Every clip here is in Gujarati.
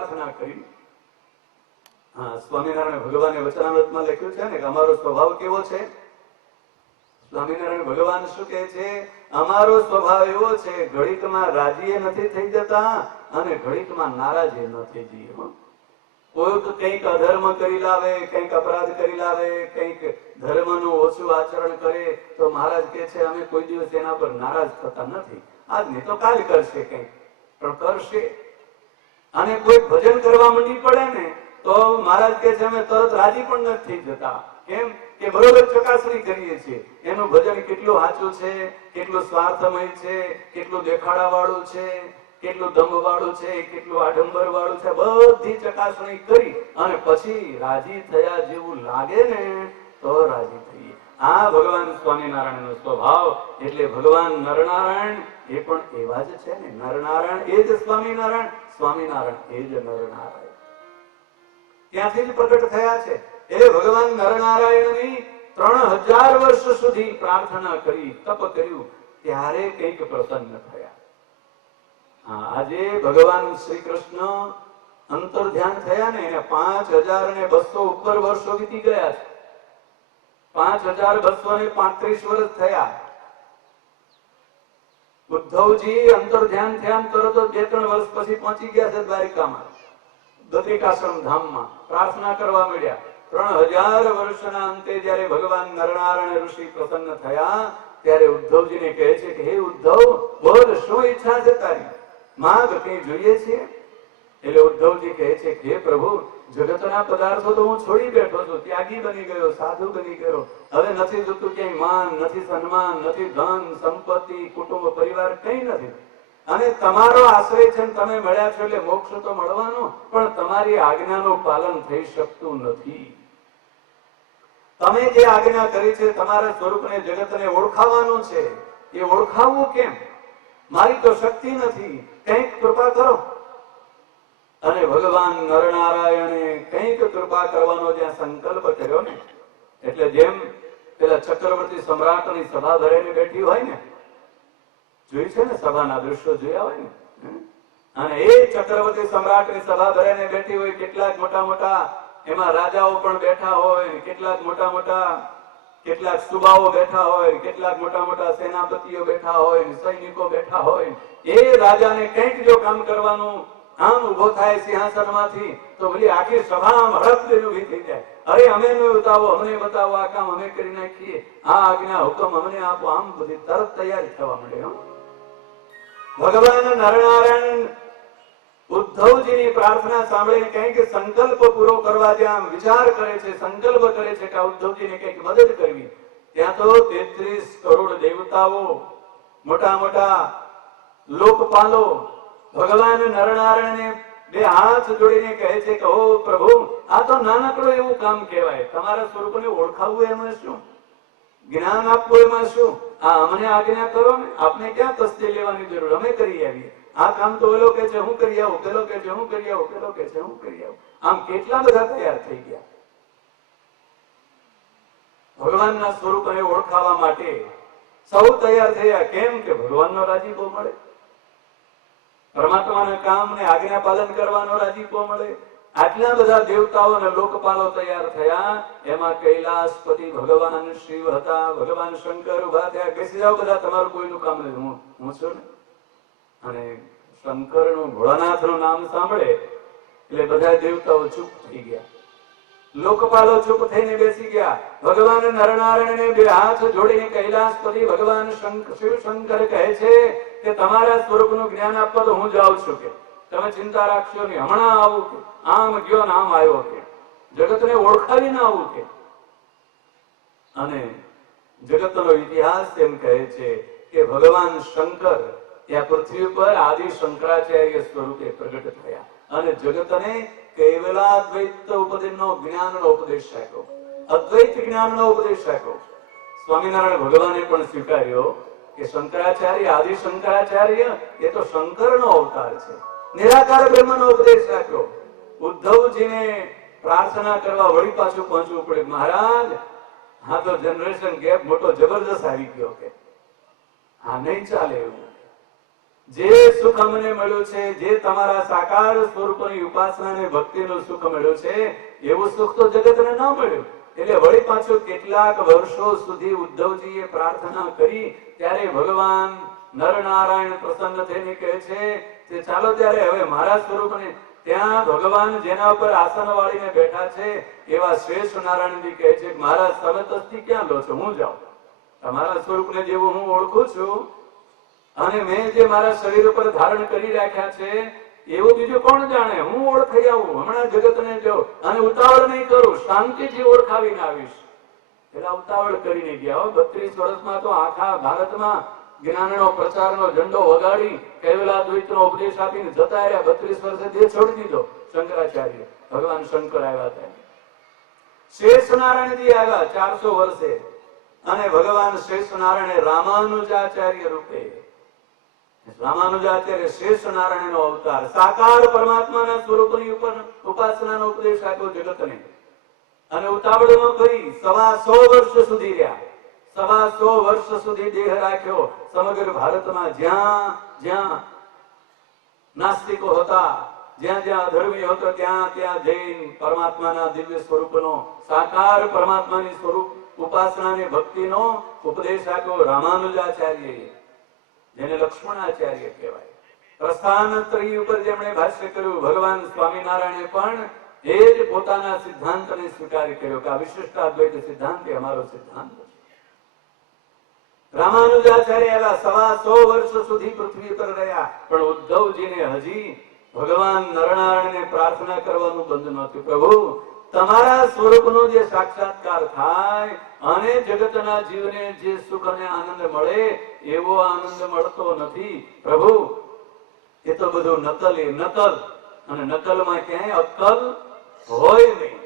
પ્રાર્થના કરી. હા, સ્વામિનારાયણ ભગવાને વચનામૃતમાં લખ્યું છે ને કે અમારો સ્વભાવ કેવો છે. સ્વામિનારાયણ ભગવાન શું કહે છે? અમારો સ્વભાવ એવો છે, ઘડીકમાં રાજીએ નથી થઈ જતા અને ઘડીકમાં નારાજે ન થઈ જઈએ. કોઈક કંઈક અધર્મ કરી લાવે, કંઈક અપરાધ કરી લાવે, કંઈક ધર્મનું ઓછું આચરણ કરે તો મહારાજ કહે છે અમે કોઈ દિવસ એના પર નારાજ થતા નથી. આજ નહીં તો કાલ કરશે, કંઈક પણ કરશે. અને કોઈ ભજન કરવા માંડી પડે ને તો મહારાજ કહે છે અમે તરત રાજી પણ નથી થઈ જતા. કેમ કે બરોબર ચકાસણી કરીએ છીએ એનું ભજન કેટલું સાચું છે, કેટલું સ્વાર્થમય છે, કેટલું દેખાડા વાળું છે, કેટલું દંભ વાળું છે, કેટલું આડંબર વાળું છે. બધી ચકાસણી કરી અને પછી રાજી થયા જેવું લાગે ને તો રાજી થઈએ. આ ભગવાન સ્વામિનારાયણ નો સ્વભાવ. એટલે ભગવાન નરનારાયણ એ પણ એવા જ છે ને. નરનારાયણ એ જ સ્વામિનારાયણ, સ્વામિનારાયણ એ જ નરનારાયણ. ત્યાંથી જ પ્રગટ થયા છે. એ ભગવાન નરનારાયણની 3000 વર્ષ સુધી પ્રાર્થના કરી, તપ કર્યું, ત્યારે કંઈક પ્રસન્ન થયા. આજે ભગવાન શ્રી કૃષ્ણ અંતર ધ્યાન થયા ને એને 5200 ઉપર વર્ષો વીતી ગયા છે. 5235 વર્ષ થયા. ઉદ્ધવજી અંતર ધ્યાન થયા તરત જ 2-3 વર્ષ પછી પહોંચી ગયા છે દ્વારિકામાં, બદ્રિકાશ્રમ ધામમાં પ્રાર્થના કરવા મળ્યા. 3000 વર્ષના અંતે જયારે ભગવાન નરનારાયણ ઋષિ પ્રસન્ન થયા ત્યારે ઉદ્ધવજીને કહે છે કે હે ઉદ્ધવ, બોલ શું ઈચ્છા છે તારી, માગ કઈ જોઈએ છે. એટલે ઉદ્ધવજી કહે છે કે હે પ્રભુ, જગતના પદાર્થો તો હું છોડી બેઠો છું, ત્યાગી બની ગયો, સાધુ બની ગયો. હવે નથી જોતું ક્યાંય માન, નથી સન્માન, નથી ધન સંપત્તિ, કુટુંબ પરિવાર કઈ નથી. અને તમારો આશ્રય છે, તમે મળ્યા છો એટલે મોક્ષ તો મળવાનો, પણ તમારી આજ્ઞાનું પાલન થઈ શકતું નથી. તમે જે આજ્ઞા કરી છે તમારા સ્વરૂપને જગતને ઓળખાવાનું છે, એ ઓળખાવવું કેમ? મારી તો શક્તિ નથી, કંઈક કૃપા કરો. અને ભગવાન નરનારાયણે કંઈક કૃપા કરવાનો જ્યાં સંકલ્પ કર્યો ને, એટલે જેમ પેલા ચક્રવર્તી સમ્રાટની સભા ભરાઈને બેઠી હોય ને, જોઈ છે ને સભાના દ્રશ્યો જોયા હોય ને, અને એ ચક્રવર્તી સમ્રાટની સભા ભરાઈને બેઠી હોય, કેટલાક મોટા મોટા એમાં રાજાઓ પણ બેઠા હોય, કેટલાક મોટા મોટા, કેટલાક સુબાઓ બેઠા હોય, કેટલાક મોટા મોટા સેનાપતિઓ બેઠા હોય, સૈનિકો બેઠા હોય. એ રાજાને કંઈક જો કામ કરવાનું આમ ઉભો થાય સિંહાસનમાંથી તો બધી આખી સભા આમ હડપ દઈને ઉભી થઈ જાય. અરે અમે બતાવો, અમને બતાવો, આ કામ અમે કરી નાખીએ, આ આજ્ઞા હુકમ અમને આપો. આમ બધી તરત તૈયારી થવા મળે. ભગવાન નરનારાયણ ઉદ્ધવજીની પ્રાર્થના સાંભળીને કંઈક સંકલ્પ પૂરો કરવા જ્યાં વિચાર કરે છે, સંકલ્પ કરે છે કે ઉદ્ધવજીને કંઈક મદદ કરવી, ત્યાં તો 33 કરોડ દેવતાઓ, મોટા મોટા લોકપાલો ભગવાન નરનારાયણને 2 હાથ જોડીને કહે છે કે ઓ પ્રભુ, આ તો નાનકડું એવું કામ કહેવાય, તમારા સ્વરૂપને ઓળખાવવું એમાં શું, જ્ઞાન આપવું એમાં શું, આ અમને આજ્ઞા કરો ને, આપને ક્યાં તસ્દી લેવાની જરૂર, અમે કરી આવીએ. આ કામ તો ઓલો કે છે હું કરી આવું, પેલો કે છે હું કરી આવું, પેલો કે છે હું કરી આવું. આમ કેટલા બધા તૈયાર થઈ ગયા. ભગવાનના સ્વરૂપને ઓળખાવા માટે સૌ તૈયાર થયા. કેમ કે ભગવાનનો રાજીપો મળે, પરમાત્માના કામ ને આજ્ઞા પાલન કરવાનો રાજીપો મળે. આટલા બધા દેવતાઓ અને લોકપાલો તૈયાર થયા. એમાં કૈલાસપતિ ભગવાન શિવ હતા, ભગવાન શંકર ઉભા થયા. બેસી જાઓ બધા, તમારું કોઈનું કામ નથી, હું છું ને. અને શંકરનું, ભોળાનાથનું નામ સાંભળે એટલે બધા દેવતાઓ ચૂપ થઈ ગયા, લોકપાલો ચૂપ થઈને બેસી ગયા. ભગવાન નરનારાયણને 2 હાથ જોડીને કૈલાસપતિ ભગવાન શિવ શંકર કહે છે કે તમારા સ્વરૂપનું જ્ઞાન આપવા તો હું જાઉં છું, કે તમે ચિંતા રાખશો નહીં, હમણાં આવું, કે આમ ગયો ને આમ આવ્યો, કે જગતને ઓળખાવી ના આવું. કે અને જગતનો ઇતિહાસ એમ કહે છે કે ભગવાન શંકર ત્યાં પૃથ્વી પર આદિ શંકરાચાર્ય સ્વરૂપે પ્રગટ થયા અને જગતને કેવલાદ્વૈત ઉપદેશનો જ્ઞાનનો ઉપદેશ આપ્યો, અદ્વૈત જ્ઞાનનો ઉપદેશ આપ્યો. સ્વામિનારાયણ ભગવાને પણ સ્વીકાર્યો કે શંકરાચાર્ય, આદિ શંકરાચાર્ય એ તો શંકરનો અવતાર છે, નિરાકાર બ્રહ્મનો ઉપદેશ આપ્યો. ઉદ્ધવજીને પ્રાર્થના કરવા વળી પાછું પહોંચવું પડે, મહારાજ હા તો જનરેશન ગેપ મોટો જબરદસ્ત આવી ગયો, કે હા નહીં ચાલે એવું. જે સુખ અમને મળ્યું છે, જે તમારા સાકાર સ્વરૂપની ઉપાસના અને ભક્તિનું સુખ મળ્યું છે, એવું સુખ તો જગતને ન મળ્યું. એટલે વળી પાછું કેટલાક વર્ષો સુધી ઉદ્ધવજીએ પ્રાર્થના કરી ત્યારે ભગવાન નરનારાયણ પ્રસન્ન થઈને કહે છે કે ચાલો ત્યારે હવે મારા સ્વરૂપને, ત્યાં ભગવાન જેના ઉપર આસન વાળીને બેઠા છે એવા શ્રેષ્ઠ નારાયણજી કહે છે કે મારા સલતથી ક્યાં લો છો, હું જાઉં. તમારા સ્વરૂપને જેવું હું ઓળખું છું અને મેં જે મારા શરીર ઉપર ધારણ કરી રાખ્યા છે એવું બીજું કોણ જાણે. હું ઓળખાઈ આવું હમણાં જગતને જો, અને ઉતાવળ નહીં કરું, શાંતિથી ઓળખાવીને આવીશ. પેલા ઉતાવળ કરીને ગયા. 32 વર્ષમાં તો આખા ભારતમાં જ્ઞાનનો પ્રચારનો ઝંડો વગાડી કૈવલાદ્વૈતનો ઉપદેશ આપીને જતા રહ્યા. 32 વર્ષે દેહ છોડી દીધો શંકરાચાર્ય. ભગવાન શંકર આવ્યા હતા, શ્રેષ્ઠ નારાયણજી આવ્યા 400 વર્ષે, અને ભગવાન શ્રેષ્ઠ નારાયણ રામાનુજાચાર્ય રૂપે, રામાનુજાચાર્ય શ્રેષ્ઠ નારાયણનો અવતાર, સાકાર પરમાત્માના સ્વરૂપની ઉપર ઉપાસનાનો ઉપદેશ આપ્યો જગતને. અને ઉતાવળ ન કરી 125 વર્ષ સુધી રહ્યા. 125 વર્ષ સુધી દેહ રાખ્યો. સમગ્ર ભારતમાં જ્યાં જ્યાં નાસ્તિકો હતા, જ્યાં જ્યાં અધર્મી હતો, ત્યાં ત્યાં જઈને પરમાત્માના દિવ્ય સ્વરૂપનો, સાકાર પરમાત્માની સ્વરૂપ ઉપાસના અને ભક્તિનો ઉપદેશ આપ્યો રામાનુજાચાર્યએ, જેને લક્ષ્મણાચાર્ય કહેવાય. પ્રસ્થાનત્રયી ઉપર જેમણે ભાષ્ય કર્યું, ભગવાન સ્વામિનારાયણે પણ એ જ પોતાના સિદ્ધાંતને સ્વીકાર કર્યો કે આ વિશિષ્ટાદ્વૈત સિદ્ધાંત એ અમારો સિદ્ધાંત છે. રામાનુજાચાર્ય એવા 125 વર્ષ સુધી પૃથ્વી પર રહ્યા, પણ ઉદ્ધવજીને હજી ભગવાન નરનારાયણને પ્રાર્થના કરવાનું બંધ નહોતું. પ્રભુ, તમારા સ્વરૂપનો જે સાક્ષાત્કાર થાય અને જગતના જીવને જે સુખ અને આનંદ મળે એવો આનંદ મળતો નથી. પ્રભુ, એ તો બધું નકલી, નકલ, અને નકલમાં ક્યાંય અક્કલ હોય નહીં.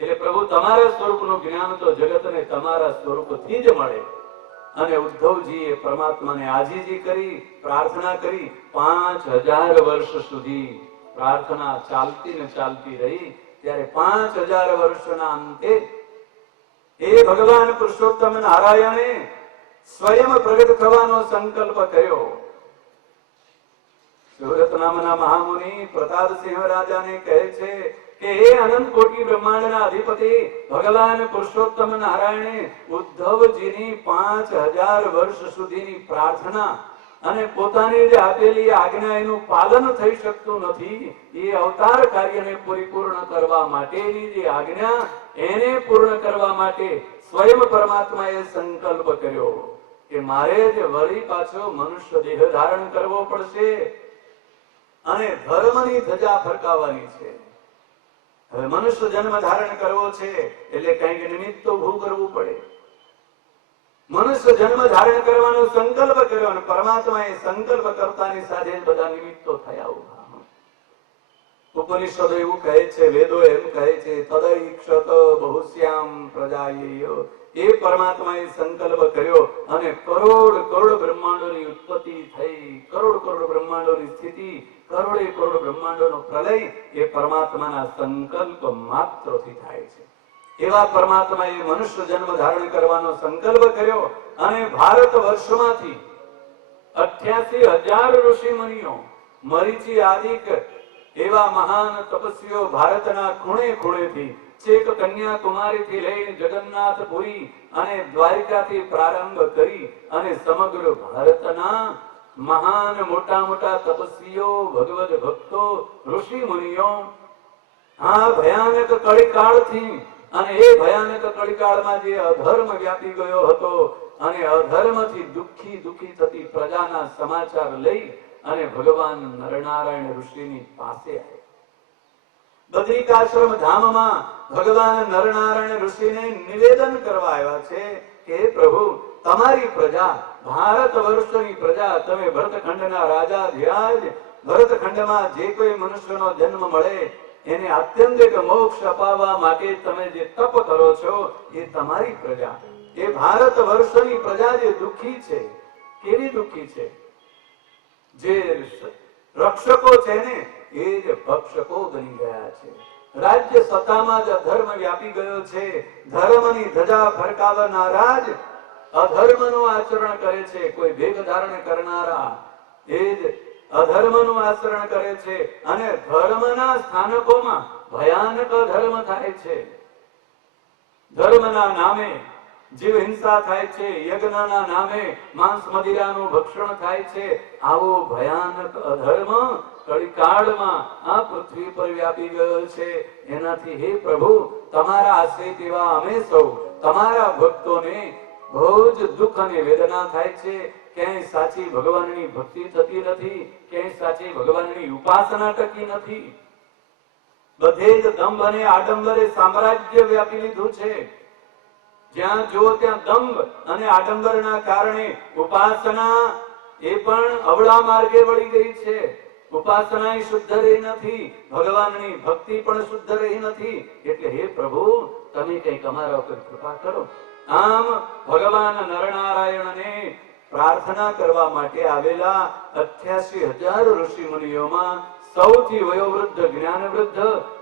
એટલે પ્રભુ, તમારા સ્વરૂપનું જ્ઞાન તો જગતને તમારા સ્વરૂપથી જ મળે. અને ઉદ્ધવજીએ પરમાત્માને આજીજી કરી, પ્રાર્થના કરી. 5000 વર્ષ સુધી પ્રાર્થના ચાલતી ને ચાલતી રહી. ત્યારે 5000 વર્ષના અંતે એ ભગવાન પુરુષોત્તમ નારાયણે સ્વયં પ્રગટ થવાનો સંકલ્પ કર્યો. સુરત નામના મહામુનિ પ્રતાપસિંહ રાજાને કહે છે કે હે અનંત કોટી બ્રહ્માંડના અધિપતિ ભગવાન પુરુષોત્તમ નારાયણે ઉદ્ધવજીની 5000 વર્ષ સુધીની પ્રાર્થના અને પોતાની જે આપેલી આજ્ઞા એનું પાલન થઈ શકતું નથી. એ અવતાર કાર્યને પરિપૂર્ણ કરવા માટેની જે આજ્ઞા એને પૂર્ણ કરવા માટે સ્વયં પરમાત્માએ સંકલ્પ કર્યો કે મારે જ વળી પાછો મનુષ્ય દેહ ધારણ કરવો પડશે અને ધર્મની ધજા ફરકાવવાની છે. હવે મનુષ્ય જન્મ ધારણ કરવો છે એટલે કંઈક નિમિત્ત તો ઉભું કરવું પડે. મનુષ્ય જન્મ ધારણ કરવાનો સંકલ્પ કર્યો અને પરમાત્માએ સંકલ્પ કરતાની સાથે જ બધા નિમિત્તો થયા ઉભા. ઉપનિષદો એવું કહે છે, વેદો એમ કહે છે, તદૈક્ષત બહુશ્યામ પ્રજાયેય. એ પરમાત્માએ સંકલ્પ કર્યો અને કરોડ કરોડ બ્રહ્માંડોની ઉત્પત્તિ થઈ, કરોડ કરોડ બ્રહ્માંડોની સ્થિતિ, કરોડે કરોડ બ્રહ્માંડોનો પ્રલય એ પરમાત્માના સંકલ્પ માત્રથી થાય છે. એવા પરમાત્માએ મનુષ્ય જન્મ ધારણ કરવાનો સંકલ્પ કર્યો અને ભારત વર્ષમાંથી 88,000 ઋષિ મુનિઓ, મરીચી આદિક એવા મહાન તપસ્વીઓ ભારતના ખૂણે ખૂણેથી, છેક કન્યાકુમારીથી લઈને જગન્નાથપુરી અને દ્વારિકાથી પ્રારંભ કરી અને સમગ્ર ભારતના મહાન મોટા મોટા તપસ્વીઓ, ભગવદ ભક્તો, ઋષિ મુનિઓ આ ભયાનક કળીકાળથી, અને એ ભયાનક કળીકાળમાં જે અધર્મ વ્યાપી ગયો હતો અને અધર્મથી દુઃખી દુઃખી થતી પ્રજાના સમાચાર લઈ અને ભગવાન નરનારાયણ ઋષિની પાસે આવ્યા. બદ્રિકાશ્રમ ધામમાં ભગવાન નરનારાયણ ઋષિને નિવેદન કરવા આવ્યા છે કે પ્રભુ, તમારી પ્રજા, ભારત વર્ષની પ્રજા, તમે ભરતખંડના રાજા ધ્યાજ, ભરતખંડમાં જે કોઈ મનુષ્યનો જન્મ મળે એને આત્યંતિક મોક્ષ અપાવવા માટે તમે જે તપ કરો છો એ તમારી પ્રજા, એ ભારત વર્ષની પ્રજા જે દુઃખી છે, કેવી દુઃખી છે, જે રક્ષકો છે ને એ જ ભક્ષકો બની ગયા છે. રાજ્ય સત્તામાં જ અધર્મ વ્યાપી ગયો છે. ધર્મની ધજા ફરકાવનારા જ અધર્મનું આચરણ કરે છે. કોઈ ભેગ ધારણ કરનારા એ જ અધર્મનું આચરણ કરે છે અને ધર્મના સ્થાનકોમાં ભયાનક અધર્મ થાય છે. ધર્મના નામે જીવ હિંસા થાય છે, યજ્ઞના નામે માંસ મદિરાનું ભક્ષણ થાય છે. આવો ભયાનક અધર્મ કળિકાળમાં આ પૃથ્વી પર વ્યાપી ગયો છે. એનાથી હે પ્રભુ, તમારા આશ્રિત એવા અમે સૌ તમારા ભક્તોને બહુ જ દુઃખ અને વેદના થાય છે. ક્યાંય સાચી ભગવાનની ભક્તિ થતી નથી, ક્યાંય સાચી ભગવાનની ઉપાસના ટકી નથી. બધે જ દંભ અને આડંબરે સામ્રાજ્ય વ્યાપી લીધું છે. જ્યાં જો ત્યાં દંભ અને આડંબરના કારણે ઉપાસના એ પણ અવળા માર્ગે વળી ગઈ છે. ઉપાસના શુદ્ધ રહી નથી, ભગવાનની ભક્તિ પણ શુદ્ધ રહી નથી. એટલે હે પ્રભુ, તમે કંઈક અમારા ઉપર કૃપા કરો. આમ ભગવાન નરનારાયણને પ્રાર્થના કરવા માટે આવેલા 88,000 ઋષિ મુનિઓમાં સૌથી વયોવૃદ્ધ જ્ઞાનવૃદ્ધ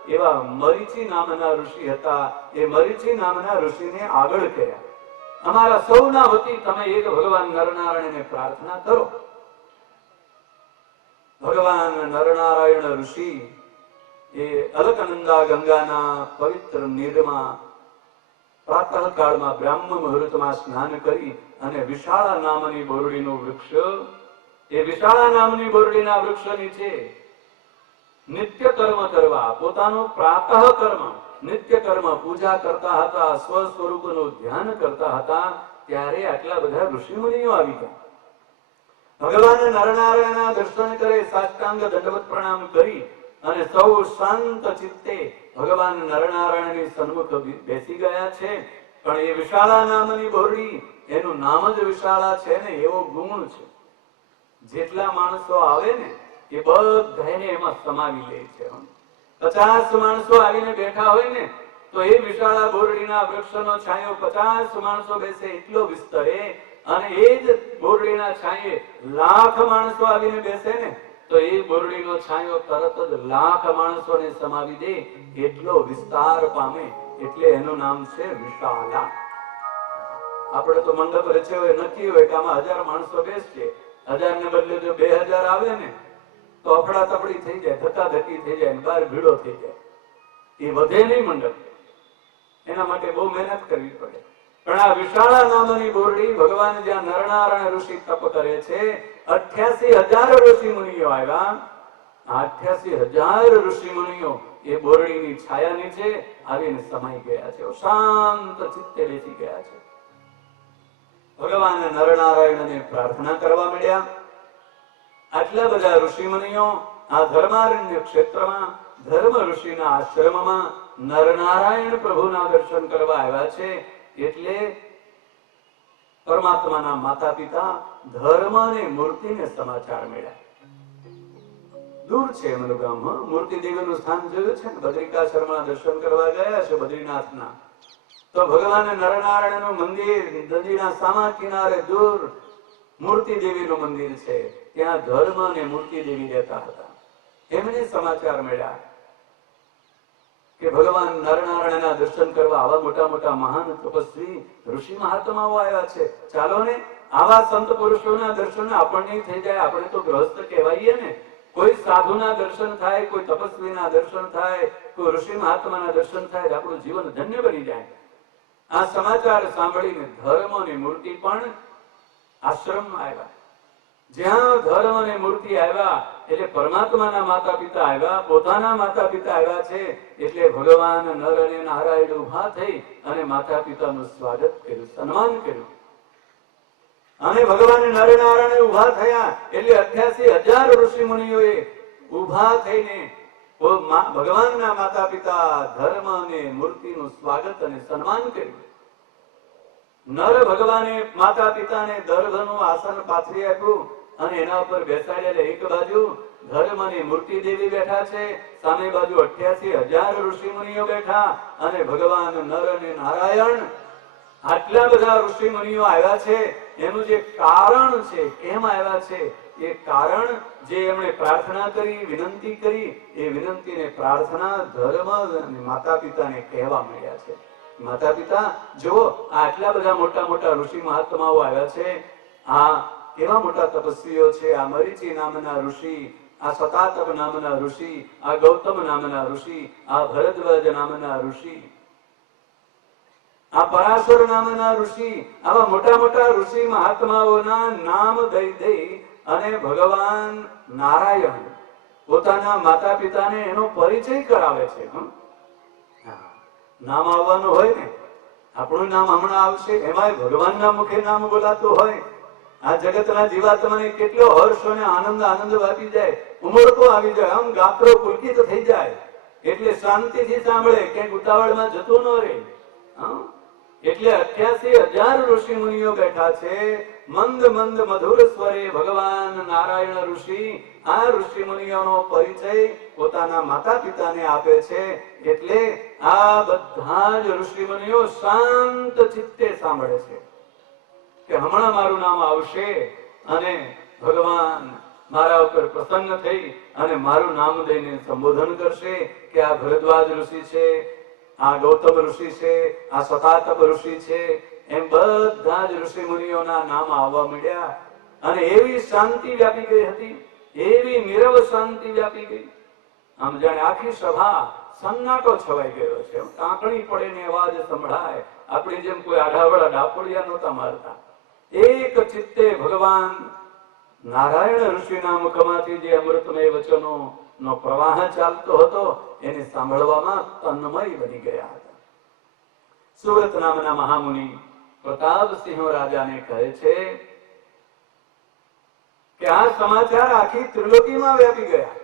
એવા મરીચી નામના ઋષિ હતા. એ મરીચી નામના ઋષિને આગળ કર્યા. અમારા સૌના વતી તમે એક ભગવાન નરનારાયણને પ્રાર્થના કરો. ભગવાન નરનારાયણ ઋષિ એ અલકનંદા ગંગાના પવિત્ર નીરમાં પ્રાતઃ કાળમાં બ્રાહ્મ મુહૂર્તમાં સ્નાન કરી અને વિશાળા નામની બોરડીનું વૃક્ષ, એ વિશાળા નામની બોરડીના વૃક્ષ નીચે નિત્ય કર્મ કરવા, પોતાનું પ્રાતઃ કર્મ, નિત્ય કર્મ પૂજા કરતા હતા, સ્વ સ્વરૂપનું ધ્યાન કરતા હતા. ત્યારે આટલા બધા ઋષિ મુનિઓ આવી ગયા. ભગવાન નરનારાયણના દર્શન કરે, સાષ્ટાંગ દંડવત પ્રણામ કરી અને સૌ શાંત ચિત્તે ભગવાન નરનારાયણની સન્મુખ બેસી ગયા છે. પણ એ વિશાળા નામની બોરડી, એનું નામ જ વિશાળા છે ને, એવો ગુણ છે. જેટલા માણસો આવે ને એ બધાને એમાં સમાવી લે છે. 50 માણસો આવીને બેઠા હોય ને તો એ વિશાળા બોરડીના વૃક્ષનો છાંયો 50 માણસો બેસે એટલો વિસ્તરે, અને એ જ બોરડીના છાંયે લાખ માણસો આવીને બેસે ને તો એ બોરડીનો છાંયો તરત જ લાખ માણસોને સમાવી દે એટલો વિસ્તાર પામે. એટલે એનું નામ છે વિશાલા. આપણે તો મંડપ રચ્યો હોય, નક્કી હોય કે આમાં 1000 માણસો બેસશે. 1000 ને બદલે જો 2000 આવે ને તો અફડા તફડી થઈ જાય, ધક્કાધક્કી થઈ જાય, બહાર ભીડો થઈ જાય. એ વધે નહીં મંડપ. એના માટે બહુ મહેનત કરવી પડે. પણ આ વિશાળા નામની બોરડી, ભગવાન જ્યાં નરનારાયણ ઋષિ તપ કરે છે, 88,000 ઋષિ મુનિઓ આવ્યા. 88,000 ઋષિ મુનિઓ એ બોરડીની છાયા નીચે આવીને સમાઈ ગયા છે, શાંત ચિત્તે બેસી ગયા છે. ભગવાન નરનારાયણને પ્રાર્થના કરવા માંડ્યા. આટલા બધા ઋષિ મુનિઓ આ ધર્મારણ્ય ક્ષેત્રમાં ધર્મ ઋષિના આશ્રમમાં નરનારાયણ પ્રભુના દર્શન કરવા આવ્યા છે. એટલે પરમાત્માના માતા પિતા ધર્મ અને મૂર્તિને સમાચાર મળ્યા. દૂર છે એમનું ગામ. મૂર્તિ દેવીનું સ્થાન જોયું છે ને, બદ્રિકાશ્રમના દર્શન કરવા ગયા છે બદ્રીનાથના. તો ભગવાન નરનારાયણનું મંદિર નદીના સામા કિનારે દૂર મૂર્તિ દેવીનું મંદિર છે. ત્યાં ધર્મ અને મૂર્તિ દેવી રહેતા હતા. એમને સમાચાર મળ્યા કે ભગવાન નરનારાયણના દર્શન કરવા આવા મોટા મોટા મહાન તપસ્વી ઋષિ મહાત્માઓ આવ્યા છે. ચાલો ને આવા સંત પુરુષોના દર્શન આપણને થઈ જાય. આપણે તો ગ્રહસ્થ કહેવાઈએ ને. કોઈ સાધુના દર્શન થાય, કોઈ તપસ્વીના દર્શન થાય, કોઈ ઋષિ મહાત્માના દર્શન થાય, આપણું જીવન ધન્ય બની જાય. આ સમાચાર સાંભળીને ધર્મ અને મૂર્તિ પણ આશ્રમમાં આવ્યા. જ્યાં ધર્મ અને મૂર્તિ આવ્યા એટલે પરમાત્માના માતા પિતા આવ્યા, પોતાના માતા પિતા આવ્યા છે. એટલે ભગવાન નર અને નારાયણ ઉભા થઈ અને માતા પિતાનું સ્વાગત કર્યું, સન્માન કર્યું. અને ભગવાન નરનારાયણ ઉભા થયા એટલે 88,000 ઋષિ મુનિઓએ ઉભા થઈને ભગવાનના માતા પિતા ધર્મ અને મૂર્તિનું સ્વાગત અને સન્માન કર્યું. નર ભગવાને માતા પિતાને દર્ભનું આસન પાથરી આપ્યું અને એના ઉપર બેસાડેલા એક બાજુ ધર્મ અને મૂર્તિ દેવી બેઠા છે, સામે બાજુ 88,000 ઋષિ મુનિઓ બેઠા અને ભગવાન નર અને નારાયણ. આટલા બધા ઋષિ મુનિઓ આવ્યા છે એનું જે કારણ છે, કેમ આવ્યા છે એ કારણ જે એમણે પ્રાર્થના કરી, વિનંતી કરી, એ વિનંતીને પ્રાર્થના ધર્મ અને માતા પિતાને કહેવા મળ્યા છે. માતા પિતા જો આટલા બધા મોટા મોટા ઋષિ મહાત્માઓ આવ્યા છે, આ કેવા મોટા તપસ્વીઓ છે. આ મરીચી નામના ઋષિ, આ સતાતપ નામના ઋષિ, આ ગૌતમ નામના ઋષિ, આ ભરદ્વાજ નામના ઋષિ, આ પરાશર નામના ઋષિ, આવા મોટા મોટા ઋષિ મહાત્માઓના નામ દઈ દઈ અને ભગવાન નારાયણ પોતાના માતા પિતાને એનો પરિચય કરાવે છે. નામ આવવાનું હોય ને, આપણું નામ હમણાં આવશે, એમાં ભગવાનના મુખે નામ બોલાતું હોય, આ જગતના જીવાત્માને કેટલો હર્ષ અને આનંદ વાપી જાય, ઉમળકો આવી જાય, આમ ગાત્રો પુલકિત થઈ જાય. એટલે શાંતિથી સાંભળે, ક્યાંક ઉતાવળમાં જતું ન રહે. એટલે 88,000 ઋષિ મુનિઓ બેઠા છે. મંદ મંદ મધુર સ્વરે ભગવાન નારાયણ ઋષિ આ ઋષિ મુનિઓનો પરિચય પોતાના માતા પિતાને આપે છે. એટલે આ બધા જ ઋષિ મુનિઓ શાંત ચિત્તે સાંભળે છે કે હમણાં મારું નામ આવશે અને ભગવાન મારા ઉપર પ્રસન્ન થઈ અને મારું નામ દઈને સંબોધન કરશે કે આ ભરદ્વાજ ઋષિ છે, આ ગૌતમ ઋષિ છે, આ સતાતપ ઋષિ છે. એમ બધા જ ઋષિ મુનિઓના નામ આવવા મળ્યા અને એવી શાંતિ વ્યાપી ગઈ હતી, એવી નીરવ શાંતિ વ્યાપી ગઈ. આમ જાણે આખી સભા સન્નાટો છવાઈ ગયો છે. કાંકણી પડે ને અવાજ સંભળાય. આપણી જેમ કોઈ આઢાવડા ડાપોડિયા નહોતા મારતા. એક ચિત્તે ભગવાન નારાયણ ઋષિના મુખમાંથી જે અમૃતમય વચનો નો પ્રવાહ ચાલતો હતો એને સાંભળવામાં તન્મય બની ગયા હતા. સુરત નામના મહામુનિ પ્રતાપસિંહ રાજાને કહે છે કે આ સમાચાર આખી ત્રિલોકીમાં વ્યાપી ગયા.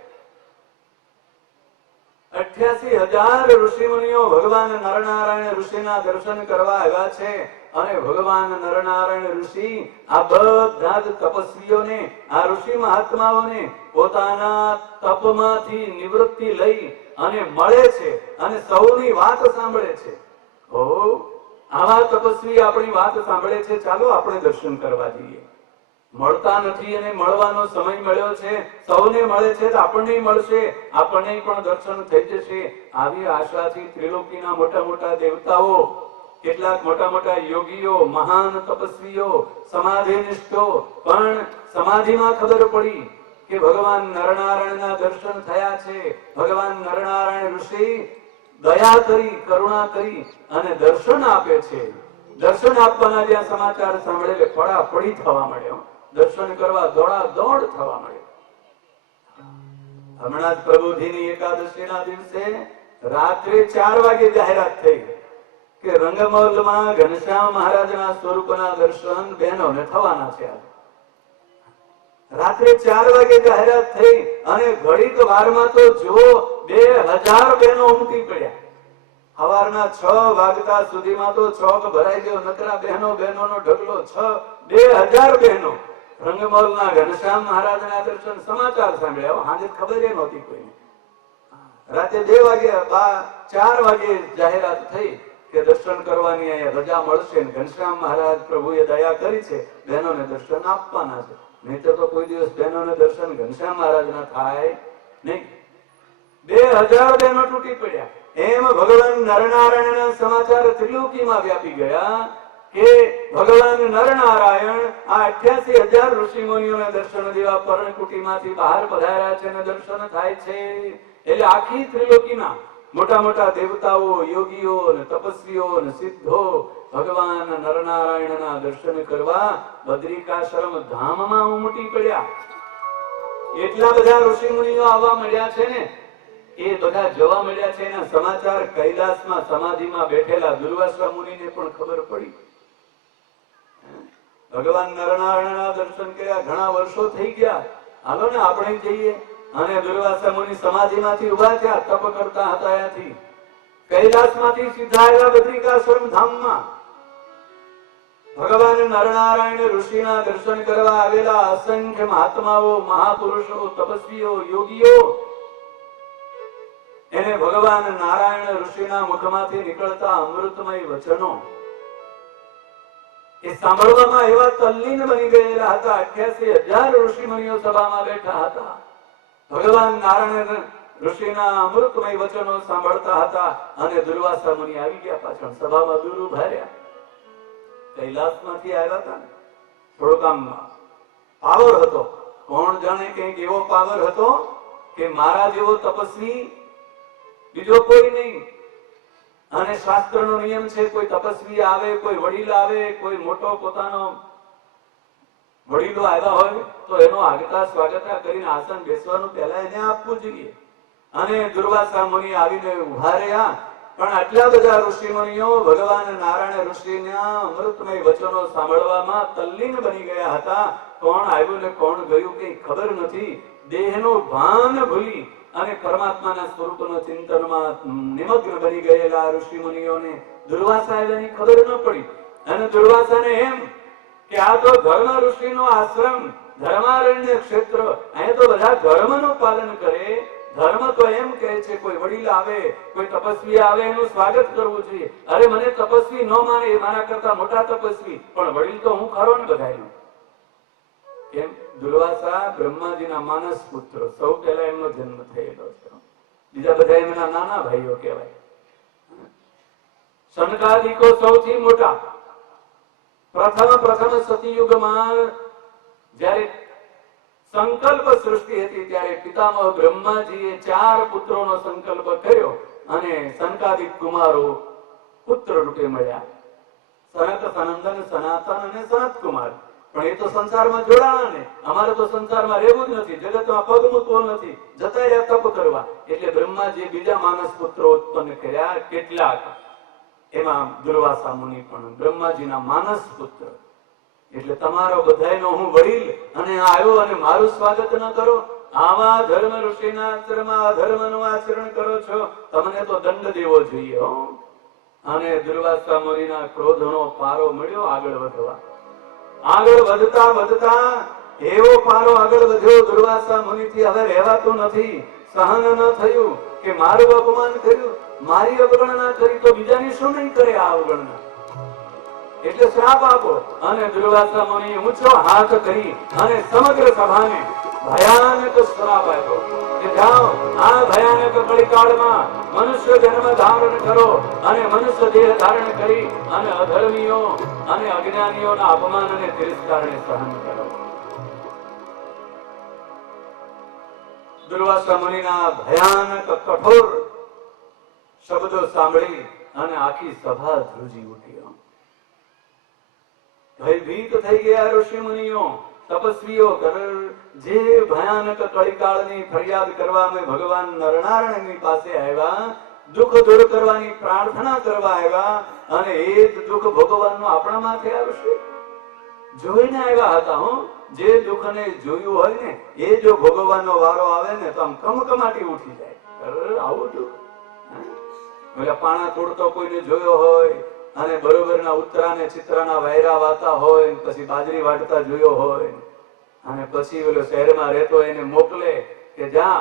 88,000 ઋષિ મુનિઓ ભગવાન નરનારાયણ ઋષિના દર્શન કરવા આવ્યા છે અને ભગવાન નરનારાયણ ઋષિ આ બધા જ તપસ્વીઓને, આ ઋષિ મહાત્માઓને પોતાના તપમાંથી નિવૃત્તિ લઈ અને મળે છે અને સૌની વાત સાંભળે છે. ઓ આવા તપસ્વી આપણી વાત સાંભળે છે, ચાલો આપણે દર્શન કરવા જઈએ. મળતા નથી અને મળવાનો સમય મળ્યો છે, સૌને મળે છે તો આપણને મળશે, આપણને પણ દર્શન થઈ જશે. આવી આશાથી ત્રિલોકીના મોટા મોટા દેવતાઓ, કેટલાક મોટા મોટા યોગીઓ, મહાન તપસ્વીઓ, સમાધિનિષ્ઠો પણ સમાધિમાં ખબર પડી કે ભગવાન નરનારાયણના દર્શન થયા છે. ભગવાન નરનારાયણ ઋષિ દયા કરી, કરુણા કરી અને દર્શન આપે છે. દર્શન આપવાના જ્યાં સમાચાર સાંભળે પડાપડી થવા મળ્યો, દર્શન કરવા દોડાદોડ થવા મળ્યો. હમણાં જ પ્રબોધિની એકાદશીના દિવસે રાત્રે 4 વાગે જાહેરાત થઈ કે રંગમહલમાં ઘનશ્યામ મહારાજના સ્વરૂપના દર્શન બહેનોને થવાના છે. રાત્રે 4 વાગે જાહેરાત થઈ અને ઘડીક વારમાં તો જુઓ 2000 બહેનો ઉમટી પડ્યા. સવારના 6 વાગતા સુધીમાં તો ચોક ભરાઈ ગયો. નકરા બહેનોનો ઢગલો. 2000 બહેનો રંગમહલના ઘનશ્યામ મહારાજના દર્શન. સમાચાર સાંભળ્યા, હાજર ખબર એ નહોતી કોઈને. રાતે 2 વાગે 4 વાગે જાહેરાત થઈ કે દર્શન કરવાની અહીંયા રજા મળશે. ઘનશ્યામ મહારાજ પ્રભુએ દયા કરી છે, બહેનોને દર્શન આપવાના છે. નહીં તો કોઈ દિવસ બહેનોને દર્શન ઘનશ્યામ મહારાજના થાય નહીં. 2000 બહેનો તૂટી પડ્યા. એમ ભગવાન નરનારાયણના સમાચાર ત્રિલોકીમાં વ્યાપી ગયા કે ભગવાન નરનારાયણ આ 88,000 ઋષિ મુનિઓને દર્શન દેવા પર્ણકુટીમાંથી બહાર પધાર્યા છે અને દર્શન થાય છે. એટલે આખી ત્રિલોકીના મોટા મોટા દેવતાઓ, યોગીઓ અને તપસ્વીઓ અને સિદ્ધો ભગવાન નરનારાયણના દર્શન કરવા બદ્રિકાશ્રમ ધામમાં ઉમટી પડ્યા. એટલા બધા ઋષિ મુનિઓ આવવા મળ્યા છે ને, એ બધા જવા મળ્યા છે. એના સમાચાર કૈલાસમાં સમાધિમાં બેઠેલા દુર્વાસા મુનિને પણ ખબર પડી. ભગવાન નરનારાયણના દર્શન કર્યા, ઘણા વર્ષો થઈ ગયા, હાલો ને આપણે જઈએ. અને દુર્વાસા મુનિ સમાધિમાંથી ઉભા થયા, તપ કરતા હતા. ત્યાંથી કૈલાસમાંથી સીધા આવ્યા બદ્રિકાશ્રમ ધામમાં. ભગવાન નરનારાયણ ઋષિના દર્શન કરવા આવેલા અસંખ્ય મહાત્માઓ, મહાપુરુષો, તપસ્વીઓ, યોગીઓ એને ભગવાન નારાયણ ઋષિના મુખમાંથી નીકળતા અમૃતમય વચનો એ સાંભળવામાં એવા તલ્લીન બની ગયેલા હતા. 88,000 ઋષિ મુનિઓ સભામાં બેઠા હતા. ભગવાન નારાયણ ઋષિના અમૃતમય વચનો સાંભળતા હતા અને દુર્વાસા મુનિ આવી ગયા પાછળ સભામાં દૂર ઉભા રહ્યા. કૈલાસમાંથી આવ્યા હતા ને, થોડુંક આમ પાવર હતો. કોણ જાણે કંઈક એવો પાવર હતો કે મારા જેવો તપસ્વી બીજો કોઈ નહીં. અને શાસ્ત્રનો નિયમ છે, કોઈ તપસ્વી આવે, કોઈ વડીલ આવે, કોઈ મોટો પોતાનો વડીલો આવ્યા હોય તો એનો આગતા સ્વાગતા કરીને આસન બેસવાનું પહેલા એને આપવું જોઈએ. અને દુર્વાસા મુનિ આવીને ઉભા રહ્યા. પણ આટલા બધા ઋષિ મુનિઓ ભગવાન નારાયણ ઋષિના અમૃતમય વચનો સાંભળવામાં તલ્લીન બની ગયા હતા. કોણ આવ્યું ને કોણ ગયું કઈ ખબર નથી. દેહનું ભાન ભૂલી અને પરમાત્માના સ્વરૂપના ચિંતનમાં નિમગ્ન બની ગયેલા ઋષિ મુનિઓને દુર્વાસા આવ્યાની ખબર ન પડી. અને દુર્વાસાને એમ કે આ તો ધર્મ ઋષિનો આશ્રમ, ધર્મારણ્ય ક્ષેત્ર, અહીંયા તો બધા ધર્મનું પાલન કરે. ધર્મ તો એમ કહે છે કોઈ વડીલ આવે, કોઈ તપસ્વી આવે એનું સ્વાગત કરવું જોઈએ. અરે મને તપસ્વી ન માને એ મારા કરતા મોટા તપસ્વી, પણ વડીલ તો હું ખરો ને બધાયનો. કેમ? દુર્વાસા બ્રહ્માજીના માનસ પુત્ર, સૌ પહેલા એમનો જન્મ થયેલો છે. બીજા બધા એમના નાના ભાઈઓ કહેવાય. સનકાદિકો સૌથી મોટા. પ્રથમ સતયુગમાં જ્યારે સંકલ્પ સૃષ્ટિ હતી ત્યારે પિતામહ બ્રહ્માજીએ 4 પુત્રોનો સંકલ્પ કર્યો અને સનકાદિક કુમારો પુત્ર રૂપે મળ્યા. સનત, સનંદન, સનાતન અને સનત કુમાર. પણ એ તો સંસારમાં જોડાણા ને, અમારે તો સંસારમાં રહેવું જ નથી, જગતમાં પગ મૂકવો નથી, જતા રહ્યા તપ કરવા. એટલે બ્રહ્માજીએ બીજા માનસ પુત્રો ઉત્પન્ન કર્યા કેટલાક. એમાં દુર્વાસા મુનિ પણ બ્રહ્માજીના માનસ પુત્ર. એટલે તમારો બધાયનો હું વડીલ અને આવ્યો અને મારું સ્વાગત ન કરો? આવા ધર્મ ઋષિના આશ્રમમાં અધર્મનું આચરણ કરો છો, તમને તો દંડ દેવો જોઈએ. અને દુર્વાસા મુનિના ક્રોધનો પારો મળ્યો આગળ વધવા. આગળ વધતા વધતા એવો પારો આગળ વધ્યો દુર્વાસા મુનિથી હવે રહેવાતું નથી. સહન ન થયું કે મારું અપમાન કર્યું, મારી અવગણના કરી તો બીજાની શું નહીં કરે આ અવગણના. એટલે શ્રાપ આપો. અને દુર્વાસા મુનિ ઊંચો હાથ કરી અને સમગ્ર સભાને ભયાનક શ્રાપ આપ્યો કે જાઓ આ ભયાનક કળીકાળમાં મનુષ્ય જન્મ ધારણ કરો અને મનુષ્ય દેહ ધારણ કરી અને અધર્મીઓ અને અજ્ઞાનીઓના અપમાન અને તિરસ્કારને સહન કરો. દુર્વાસા મુનિના ભયાનક કઠોર શબ્દો સાંભળી અને આખી સભા ધ્રુજી ઉઠી. ભયભીત થઈ ગયા ઋષિ મુનિઓ, તપસ્વીઓ. જે ભયાનક કળીકાળની ફરિયાદ કરવા અમે ભગવાન નરનારાયણની પાસે આવ્યા, દુઃખ દૂર કરવાની પ્રાર્થના કરવા આવ્યા, અને એ જ દુઃખ ભોગવવાનું આપણા માથે આવશે જોઈને આવ્યા હતા. જે દુઃખને જોયું હોય ને એ જો ભોગવવાનો વારો આવે ને તો આમ કમકમાટી ઉઠી જાય. આવું દુઃખ પાણા તોડતો કોઈને જોયો હોય અને બરોબરના ઉતરાને ચિત્રાના વાયરા વાતા હોય, પછી બાજરી વાટતા જોયો હોય, અને પછી ઓલો શહેરમાં રહેતો એને મોકલે કે જા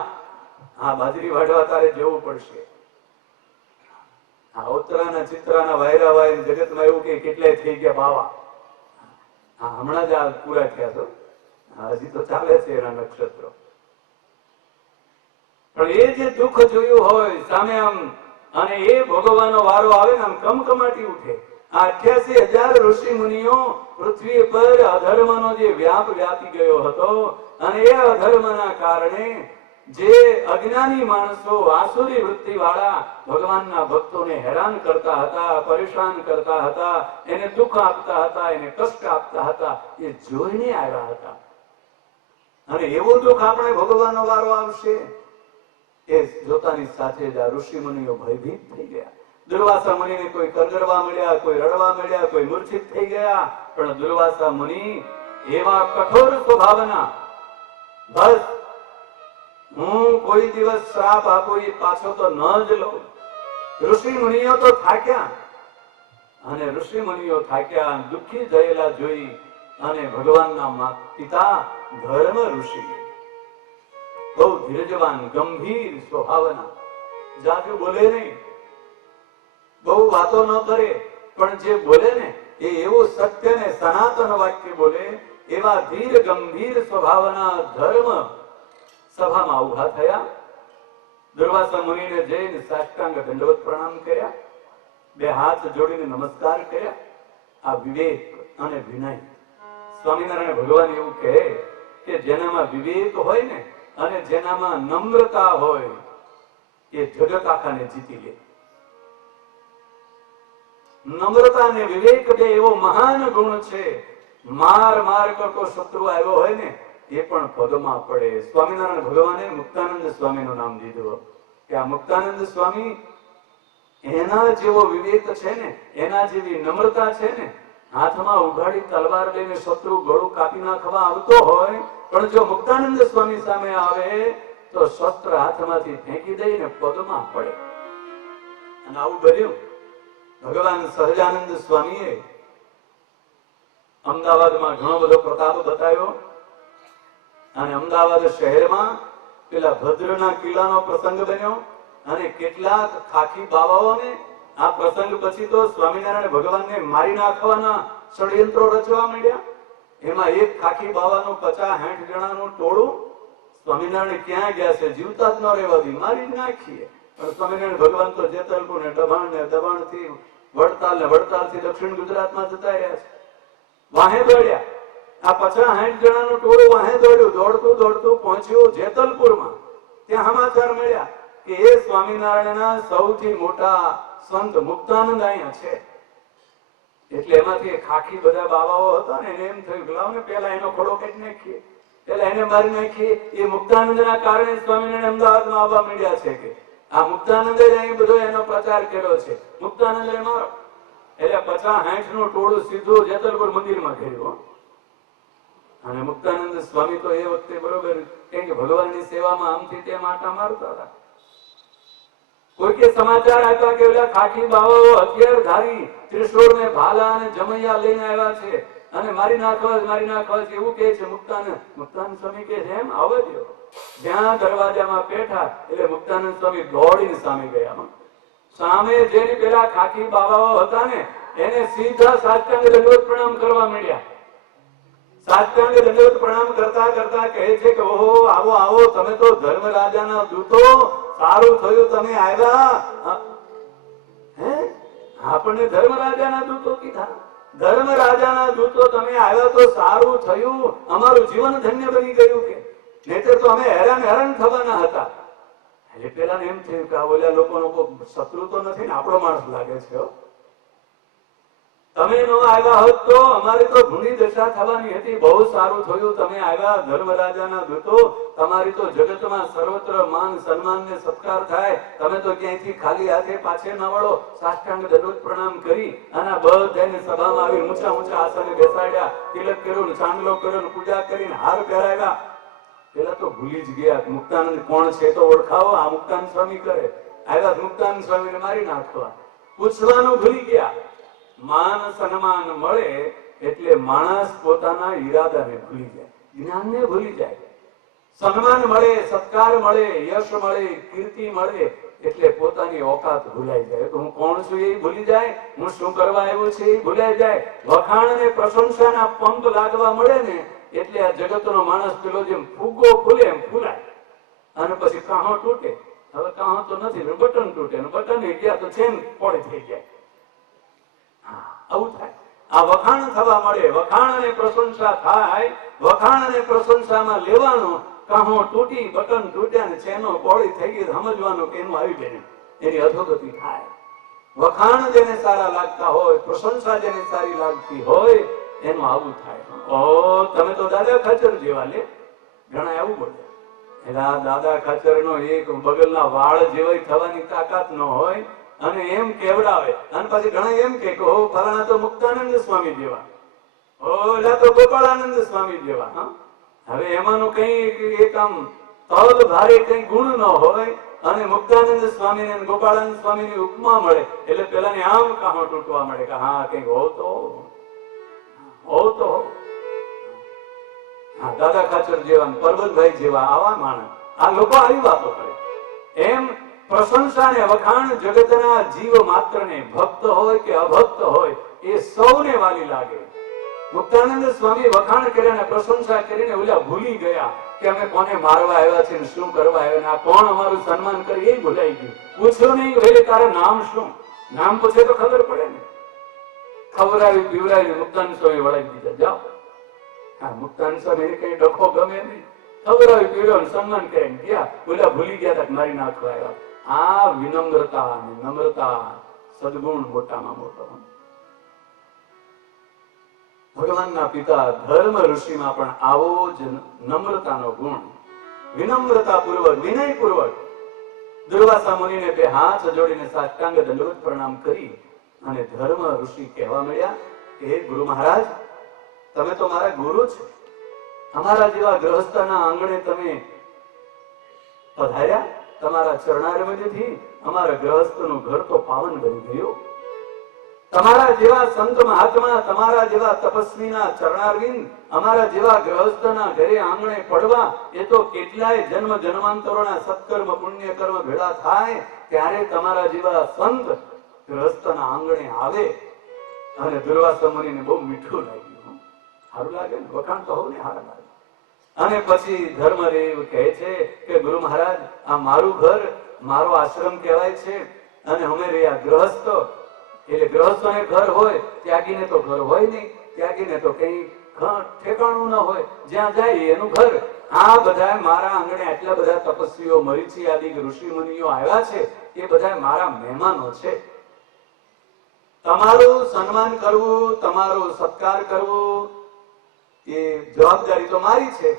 આ બાજરી વાટવા તારે જવું પડશે. આ ઉતરાના ચિત્રાના વાયરા વાય જગતમાં એવું કે કેટલાય થઈ ગયા બાવા. હમણાં જ આ પૂરા થયા તો હજી તો ચાલે છે એના નક્ષત્રો. પણ એ જે દુઃખ જોયું હોય સામે આમ અને એ ભોગવવાનો વારો આવે ને આમ કમકમાટી ઉઠે. આ 88,000 ઋષિ મુનિઓ પૃથ્વી પર અધર્મનો જે વ્યાપ વ્યાપી ગયો હતો, અને એ અધર્મના કારણે જે અજ્ઞાની માણસો આસુરી વૃત્તિ વાળા ભગવાનના ભક્તોને હેરાન કરતા હતા, પરેશાન કરતા હતા, એને દુઃખ આપતા હતા, એને કષ્ટ આપતા હતા, એ જોઈને આવ્યા હતા. અને એવું દુઃખ આપણે ભોગવવાનો વારો આવશે એ જોતાની સાથે જ આ ઋષિ મુનિઓ ભયભીત થઈ ગયા. દુર્વાસા મુનિને કોઈ કરગરવા મળ્યા, કોઈ રડવા મળ્યા, કોઈ મૂર્છિત થઈ ગયા. પણ દુર્વાસા મુનિ એવા કઠોર સ્વભાવના, બસ હું કોઈ દિવસ શ્રાપ આપું એ પાછો તો ન જ લઉં. ઋષિ મુનિઓ તો થાક્યા, અને ઋષિ મુનિઓ થાક્યા, દુઃખી થયેલા જોઈ અને ભગવાનના પિતા ધર્મ ઋષિ બહુ ધીરજવાન, ગંભીર સ્વભાવના, જાજુ બોલે નહીં, બહુ વાતો ન કરે, પણ જે બોલે ને એ એવું સત્ય ને સનાતન વાક્ય બોલે. એવા ધીર ગંભીર સ્વભાવના ધર્મ સભામાં ઉભા થયા. દુર્વાસા મુનિને જઈને સાષ્ટાંગ દંડવત પ્રણામ કર્યા, 2 હાથ જોડીને નમસ્કાર કર્યા. આ વિવેક અને વિનય સ્વામિનારાયણ ભગવાન એવું કહે કે જેનામાં વિવેક હોય ને અને જેનામાં નમ્રતા હોય એ જગત આખાને જીતી લે. નમ્રતા અને વિવેક બે એવો મહાન ગુણ છે. માર કરતો શત્રુ આવ્યો હોય ને એ પણ પદમાં પડે. સ્વામિનારાયણ ભગવાને મુક્તાનંદ સ્વામીનું નામ દીધું કે આ મુક્તાનંદ સ્વામી, એના જેવો વિવેક છે ને, એના જેવી નમ્રતા છે ને, હાથમાં ઉઘાડી તલવાર લઈને શત્રુ ગળું કાપી નાખવા આવતો હોય પણ જો મુક્તાનંદ સ્વામી સામે આવે તો શસ્ત્ર હાથમાંથી ફેંકી દઈને પદમાં પડે. અને આવું બન્યું. ભગવાન સહજાનંદ સ્વામીએ અમદાવાદમાં ઘણો બધો પ્રતાપ બતાવ્યો અને અમદાવાદ શહેરમાં પેલા ભદ્રના કિલ્લાનો પ્રસંગ બન્યો અને કેટલાક ખાખી બાવાઓને આ પ્રસંગ પછી તો સ્વામિનારાયણ ભગવાનને મારી નાખવાના ષડયંત્રો રચવા માંડ્યા. એમાં એક ખાખી બાવાનું 50-60 જણાનું ટોળું સ્વામિનારાયણ ક્યાં ગયા છે, જીવતા જ ન રહેવા દી, મારી જ નાખીએ. પણ સ્વામિનારાયણ ભગવાન તો જેતલપુર ને દબાણ થી વડતાલ થી દક્ષિણ ગુજરાતમાં જતા રહ્યા છે. વાહે દોડ્યા. આ 50-60 જણાનું ટોળું વાહે દોડ્યું. દોડતું પહોંચ્યું જેતલપુરમાં. ત્યાં સમાચાર મળ્યા કે એ સ્વામિનારાયણના સૌથી મોટા સંત મુક્તાનંદ અહીંયા છે. એટલે એમાંથી ખાખી બધા બાવાઓ હતા ને, એને એમ થયું કે લાવ ને પેલા એનો ખોડો કાઢી નાખીએ, પેલા એને મારી નાખીએ. એ મુક્તાનંદના કારણે સ્વામિનારાયણ અમદાવાદમાં આવવા માંડ્યા છે કે આ મુક્તાનંદે અહીં બધો એનો પ્રચાર કર્યો છે, મુક્તાનંદે મારો. એટલે 50-60 નું ટોળું સીધું જેતલપુર મંદિરમાં ઘેર્યું. અને મુક્તાનંદ સ્વામી તો એ વખતે બરોબર કે ભગવાનની સેવામાં આમથી તેમ આટા મારતા હતા. કોઈકે સમાચાર આપ્યા કે ઓલા ખાખી બાવાઓ હથિયારધારી ત્રિશૂળ ને ભાલા અને જમૈયા લઈને આવ્યા છે અને મારી નાખવા છે એવું કહે છે મુક્તાનંદ સ્વામી કહે છે એમ આવવા દો. જ્યાં દરવાજામાં બેઠા એટલે મુક્તાનંદ સ્વામી દોડીને સામે ગયા. સામે જેની પેલા ખાખી બાવાઓ હતા ને એને સીધા સાષ્ટાંગ દંડવત પ્રણામ કરવા માંડ્યા. સાષ્ટાંગ દંડવત પ્રણામ કરતા કરતા કહે છે કે ઓહો આવો તમે તો ધર્મરાજાના દૂતો, સારું થયું તમે આવ્યા. હે, આપણને ધર્મરાજાના દૂતો કીધા. ધર્મરાજાના દૂતો તમે આવ્યા તો સારું થયું, અમારું જીવન ધન્ય બની ગયું. કે નહીતર તો અમે હેરાન થવાના હતા. એટલે પેલા એમ થયું કે આ ઓલા લોકોનો કોઈ શત્રુ તો નથી ને, આપણો માણસ લાગે છે. તમે ન આવ્યા હોત તો અમારે તો ભૂલી દશા થવાની હતી. બહુ સારું થયું તમે આવ્યા ધર્મરાજાના દૂતો. તમારી તો જગતમાં સર્વત્ર માન સન્માન ને સત્કાર થાય. તમે તો ક્યાંયથી ખાલી હાથે પાછે ન વળો. સાષ્ટાંગ દંડવત પ્રણામ કરી અને બધાને સભામાં આવી ઊંચા આસને બેસાડ્યા, તિલક કર્યું, ચાંદલો કર્યો, પૂજા કરીને હાર પહેરાવ્યા. પેલા તો ભૂલી જ ગયા મુક્તાનંદ કોણ છે તો ઓળખાવો. આ મુક્તાનંદ સ્વામી કરે. આવ્યા મુક્તાનંદ સ્વામીને મારી નાખવા. પૂછવાનું ભૂલી ગયા. માન સન્માન મળે એટલે માણસ પોતાના ઈરાદાને ભૂલી જાય, જ્ઞાનને ભૂલી જાય. સન્માન મળે, સત્કાર મળે, યશ મળે, કીર્તિ મળે એટલે પોતાની ઓકાત ભૂલાઈ જાય. હું કોણ છું એ ભૂલી જાય, હું શું કરવા આવ્યો છે એ ભૂલાઈ જાય. વખાણ અને પ્રશંસાના પંપ લાગવા મળે ને એટલે આ જગતનો માણસ પેલો જેમ ફુગ્ગો ફૂલે એમ ફૂલાય અને પછી કાહો તૂટે. હવે કાહો તો નથી, બટન તૂટે, બટન ગયા તો ચેન પોળી થઈ જાય. આવું થાય. આ વખાણ થવા મળે, વખાણ અને પ્રશંસા થાય. વખાણ અને પ્રશંસામાં લેવાનું, કાહો તૂટી, બટન તૂટ્યા ને ચેનો પોળી થઈ ગઈ, સમજવાનું કે એનું આવી ગયું, એની અધોગતિ થાય. વખાણ જેને સારા લાગતા હોય, પ્રશંસા જેને સારી લાગતી હોય એનું આવું થાય. તમે તો દાદા ખાચર જેવા લે. ઘણા આવું બોલે. એટલે દાદા ખાચર નો એક બગલના વાળ જેવા થવાની તાકાત ન હોય અને એમ કેવડાવે. અને પછી ઘણા એમ કે હો ફલાણા તો મુક્તાનંદ સ્વામી જેવા, ઓલા તો ગોપાળાનંદ સ્વામી જેવા. હવે એમાંનું કઈ એક આમ તલ ભારે કઈ ગુણ ન હોય અને મુક્તાનંદ સ્વામી ને ગોપાળાનંદ સ્વામી ની ઉપમા મળે એટલે પેલાને આમ કાહો તૂટવા મળે કે હા કઈક હો તો દાદા ખાચર જેવા, પરબતભાઈ જેવા આવા માણસ, આ લોકો આવી વાતો કરે. એમ પ્રશંસા ને વખાણ જગતના જીવ માત્ર ને, ભક્ત હોય કે અભક્ત હોય, એ સૌને વાલી લાગે. મુક્તાનંદ સ્વામી વખાણ કર્યા, પ્રશંસા કરીને ઓલા ભૂલી ગયા કે અમે કોને મારવા આવ્યા છે, શું કરવા આવ્યા, આ કોણ અમારું સન્માન કરી એ ભૂલાઈ ગયું. પૂછ્યું નહીં ભાઈ તારું નામ શું? નામ પૂછે તો ખબર પડે ને. ખવડાવી પીવડાવી મુક્તાનંદ સ્વામી વળાવી દીધા. જાઓ આ મુક્તાન સ્વામી કઈ ડખો ગમે નહીં, ખબર આવી પીડ્યો સન્માન કરીને ગયા, બોલ્યા ભૂલી ગયા હતા મારી નાખવા આવ્યા. આ વિનમ્રતા અને નમ્રતા સદગુણ મોટામાં મોટો. ભગવાનના પિતા ધર્મ ઋષિમાં પણ આવો જ નમ્રતાનો ગુણ, વિનમ્રતા પૂર્વક વિનય પૂર્વક દુર્વાસા મુનિને બે હાથ જોડીને સાષ્ટાંગ દંડવત પ્રણામ કરી અને ધર્મ ઋષિ કહેવા મળ્યા કે હે ગુરુ મહારાજ, તમે તો મારા ગુરુ છો, અમારા જેવા ગૃહસ્થના આંગણે તમે પધાર્યા, તમારા ચરણારવિંદથી અમારા ગૃહસ્થનું ઘર તો પાવન બની ગયું. તમારા જેવા સંત મહાત્મા, તમારા જેવા તપસ્વીના ચરણારવિંદ અમારા જેવા ગૃહસ્થના ઘરે આંગણે પડવા એ તો કેટલાય જન્મ જન્માંતરોના સત્કર્મ પુણ્ય કર્મ ભેળા થાય ત્યારે તમારા જેવા સંત ગૃહસ્થના આંગણે આવે. અને દુર્વાસા મુનિને બહુ મીઠું લાગ્યું. સારું લાગે ને, વખાણ તો હોવ ને સારા લાગે. અને પછી ધર્મદેવ કહે છે કે ગુરુ મહારાજ, આ મારું ઘર, મારો આશ્રમ કહેવાય છે, અને અમે રહ્યા ગ્રહસ્થ. એટલે ગ્રહસ્થોને ઘર હોય, ત્યાગીને તો ઘર હોય નહીં, ત્યાગીને તો કઈ ઠેકાણું ન હોય, જ્યાં જાય એનું ઘર. આ બધા મારા આંગણે આટલા બધા તપસ્વીઓ, મરીચી આદિ ઋષિ મુનિઓ આવ્યા છે, એ બધા મારા મહેમાનો છે. તમારું સન્માન કરવું, તમારો સત્કાર કરવો એ જવાબદારી તો મારી છે.